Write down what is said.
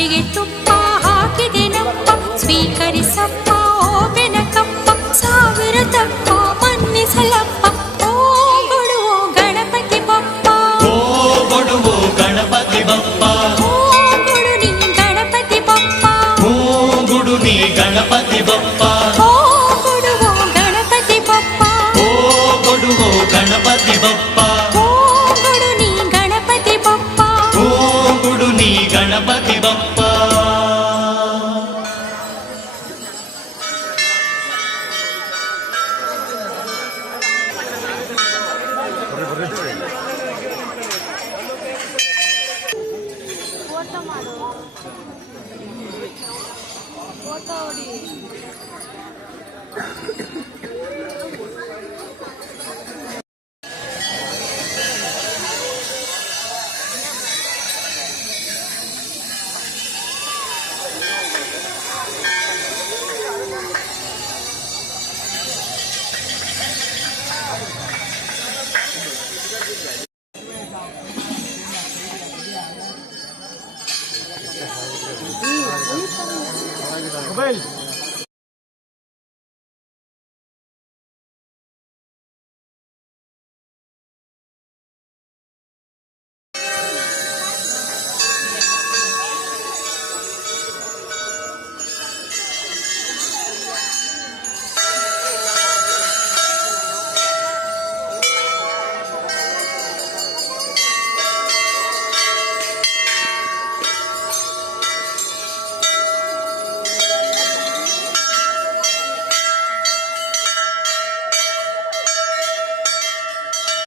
ಕಪ್ಪಿಗೆ ತುಪ್ಪ ಹಾಕಿದೆನಪ್ಪ, ಸ್ವೀಕರಿಸಪ್ಪ ಓ ಬೆನಕಪ್ಪ, ಸಾವಿರ ತಪ್ಪ ಮನ್ನಿಸಲಪ್ಪ, ಓ ಕೊಡುವೋ ಗಣಪತಿ ಬಪ್ಪ, ಓ ಕೊಡುವೋ ಗಣಪತಿ ಬಪ್ಪ, ಓ ಕೊಡು ನೀ ಗಣಪತಿ ಬಪ್ಪ, ಓ ಗುಡು ನೀ ಗಣಪತಿ ಬಪ್ಪ, ಓ ಕೊಡುವೋ ಗಣಪತಿ ಬಪ್ಪ, ಓ ಕೊಡುವೋ ಗಣಪತಿ ಬಪ್ಪ, ಓ ಕೊಡು ನೀ ಗಣಪತಿ ಬಪ್ಪ, ಓ ಗುಡು ನೀ ಗಣಪತಿ ಬಪ್ಪ. Abel.